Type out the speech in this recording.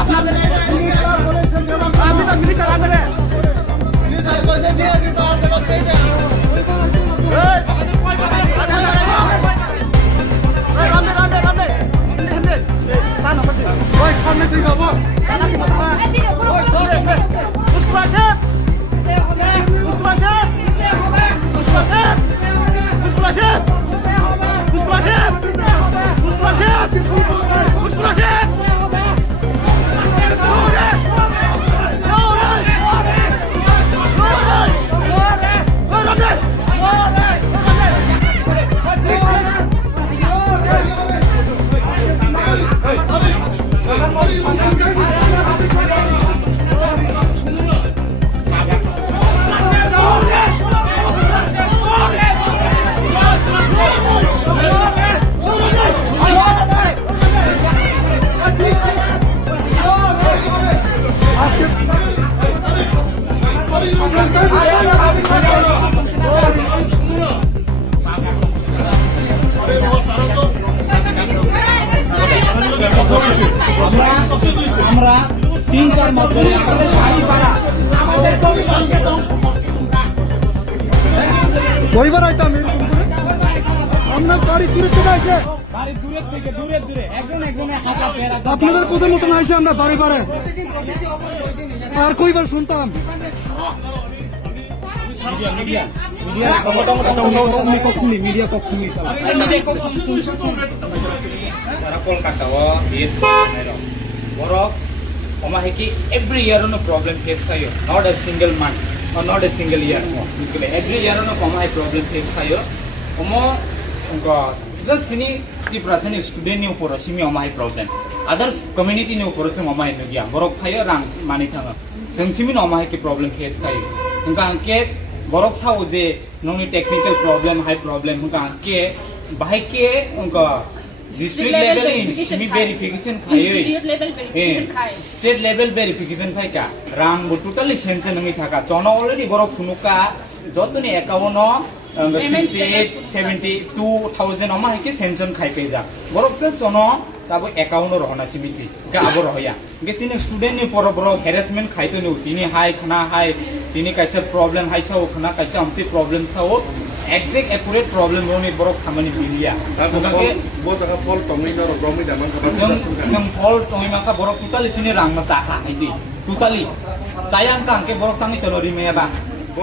আপনাদের মিনিস্টার বলেছেন যে আমি তো মিনিস্টার আদরে মিনিস্টার কইছে দিয়ে দিত আপনাদের পেটে আমরা 3-4 মাস ধরে আমাদের বাড়ি ভাড়া আমাদের কমিশনকে ধ্বংস করছি তোমরা কইবার আইতাম আমরা বাড়ি দূরে থেকে আসে বাড়ি দূরে থেকে দূরে একজনে হাতা পেরা আপনাদের কথা মতন আসে আমরা বাড়ি বাড়ে আর কইবার শুনতাম media Para Kolkata it Borok Omahiki every year on a problem face kayo not a single month or not a single year every year on a problem face kayo Omo just sini the person is student new for a simi omai problem others community new for some omai nugia Borok kayo rang manitanga sing simi omai ki problem face kayo Nka anke Borok sa uze nongi technical problem high problem nka anke bahai ke unka district level simi verification khayo state level verification khai ka rang bo totally sense nangi thaka chono already Borok funuka jotoni account 68-72,000 oma heke sanction khai peja Borok se sono tabo account rohna simisi ga abo rohya ge tini student ni por harassment khaito ni tini hai khana hai tini kaise problem hai sa khana kaise amti problem sa o exact accurate problem roni Borok samani bilia bo taka fault tongi na romi daman ka sem fault tongi maka Borok totally sini rang na sa kha aisi totally sayang ka angke Borok tangi chalo ri me ba bo